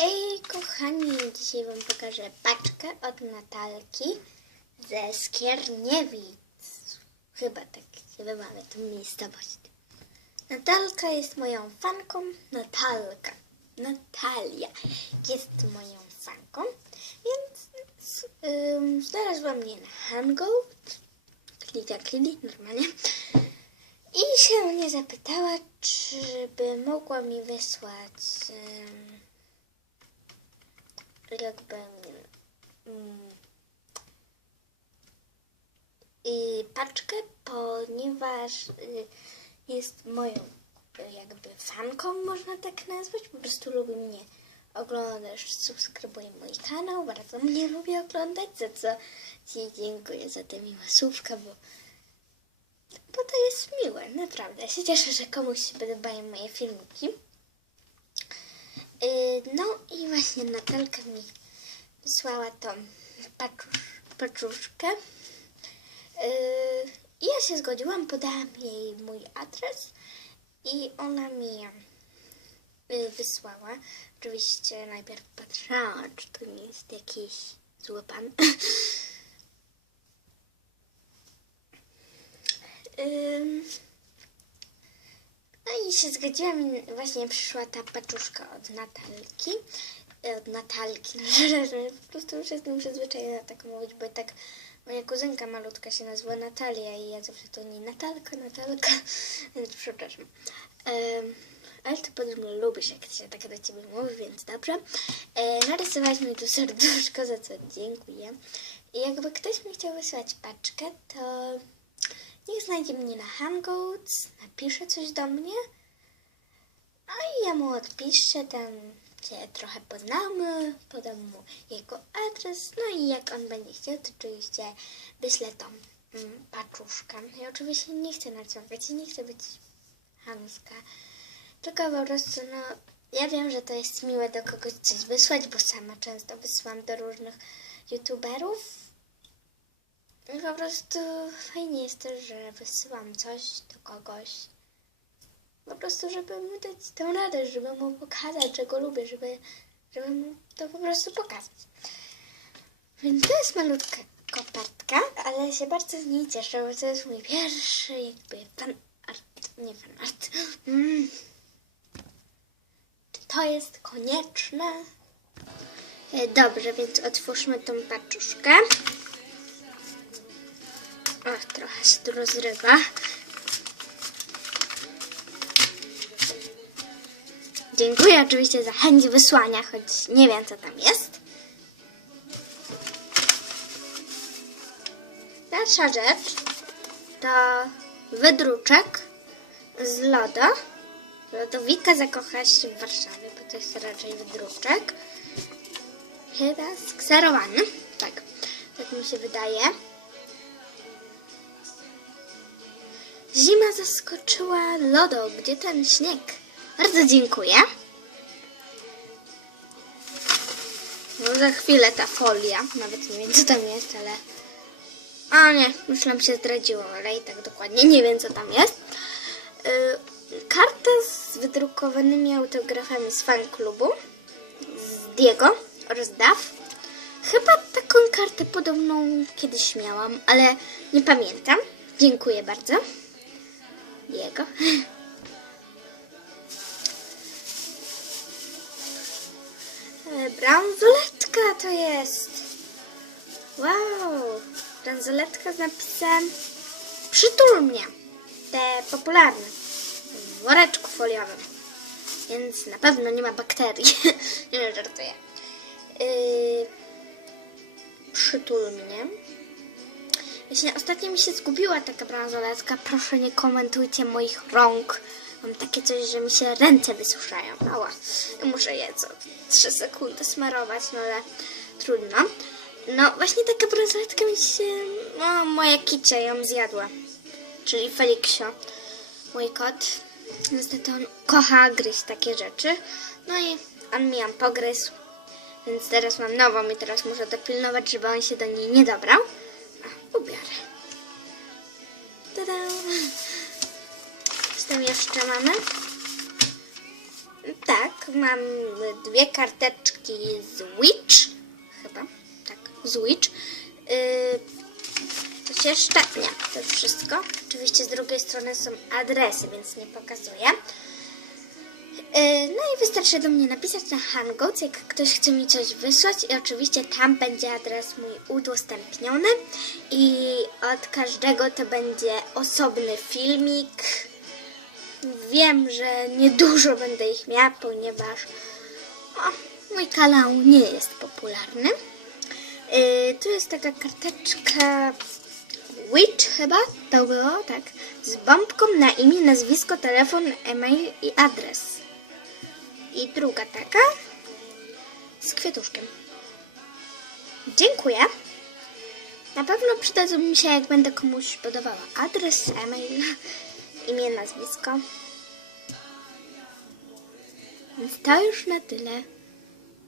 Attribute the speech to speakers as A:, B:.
A: Ej, kochani, dzisiaj Wam pokażę paczkę od Natalki ze Skierniewic. Chyba tak się wymawia tą miejscowość. Natalka jest moją fanką. Natalka. Natalia jest moją fanką, więc ym, znalazła mnie na Hangout. Klika, kliki, normalnie. I się mnie zapytała, czy by mogła mi wysłać ym, jakby mm, i paczkę, ponieważ y, jest moją y, jakby fanką, można tak nazwać. Po prostu lubi mnie oglądać, subskrybuje mój kanał, bardzo mnie lubi oglądać, za co Ci dziękuję za te miłe słówka, bo, bo to jest miłe, naprawdę. Ja się cieszę, że komuś się podobają moje filmiki. Yy, No i właśnie Natalka mi wysłała tą paczusz, paczuszkę. Yy, I ja się zgodziłam, podałam jej mój adres i ona mi yy, wysłała. Oczywiście najpierw patrzyłam, czy to nie jest jakiś zły pan. no i się zgodziłam i właśnie przyszła ta paczuszka od Natalki. E, Od Natalki, no, po prostu już jestem przyzwyczajona tak mówić, bo tak moja kuzynka malutka się nazywa Natalia i ja zawsze to nie Natalka, Natalka, więc przepraszam. Em, ale ty podobno lubisz, jak się tak do ciebie mówi, więc dobrze. E, narysowałaś mi tu serduszko, za co dziękuję. I jakby ktoś mi chciał wysłać paczkę, to znajdzie mnie na Hangouts, napisze coś do mnie, a ja mu odpiszę, tam się trochę poznamy, podam mu jego adres, no i jak on będzie chciał, to oczywiście wyślę tą mm, paczuszkę. Ja oczywiście nie chcę naciągać nie chcę być chamska, tylko po prostu, no, ja wiem, że to jest miłe do kogoś coś wysłać, bo sama często wysyłam do różnych youtuberów, po prostu fajnie jest to, że wysyłam coś do kogoś. Po prostu, żeby mu dać tę radość, żeby mu pokazać, że go lubię, żeby, żeby mu to po prostu pokazać. Więc to jest malutka kopertka, ale się bardzo z niej cieszę, bo to jest mój pierwszy jakby fan art, nie fan art. Mm. To jest konieczne? E, Dobrze, więc otwórzmy tą paczuszkę. O, trochę się tu rozrywa. Dziękuję oczywiście za chęć wysłania, choć nie wiem co tam jest. Pierwsza rzecz to wydruczek z lodo. Lodowika zakocha się w Warszawie, bo to jest raczej wydruczek. Chyba skserowany. Tak, tak mi się wydaje. Zima zaskoczyła lodo. Gdzie ten śnieg? Bardzo dziękuję. No za chwilę ta folia. Nawet nie wiem, co tam jest, ale... A nie, nam się zdradziło, ale i tak dokładnie nie wiem, co tam jest. Yy, karta z wydrukowanymi autografami z fanklubu z Diego oraz Daw. Chyba taką kartę podobną kiedyś miałam, ale nie pamiętam. Dziękuję bardzo. Diego. E, Bransoletka to jest. Wow. Bransoletka z napisem Przytul mnie. Te popularne. W woreczku foliowym. Więc na pewno nie ma bakterii. nie żartuję. Yy, przytul mnie. Właśnie ostatnio mi się zgubiła taka bransoletka. Proszę nie komentujcie moich rąk. Mam takie coś, że mi się ręce wysuszają. Ała. Muszę je co 3 sekundy smarować, no ale trudno. No właśnie taka bransoletka mi się... No moja kicia ją zjadła. Czyli Feliksio. Mój kot. Niestety on kocha gryźć takie rzeczy. No i on mi ją pogryzł. Więc teraz mam nową i teraz muszę dopilnować, żeby on się do niej nie dobrał. Ubiorę. Tada! Co tam jeszcze mamy? Tak. mam dwie karteczki z Witch. Chyba, tak, z Witch. Yy, coś jeszcze? Nie, to wszystko. Oczywiście z drugiej strony są adresy, więc nie pokazuję. Yy, No i wystarczy do mnie napisać na Hangouts, jak ktoś chce mi coś wysłać i oczywiście tam będzie adres mój udostępniony i od każdego to będzie osobny filmik. Wiem, że niedużo będę ich miała, ponieważ o, mój kanał nie jest popularny. Yy, tu jest taka karteczka Witch chyba, to było, tak, z bombką na imię, nazwisko, telefon, e-mail i adres. I druga taka z kwiatuszkiem. Dziękuję. Na pewno przydadzą mi się, jak będę komuś podawała adres, e-mail, imię, nazwisko. Więc to już na tyle.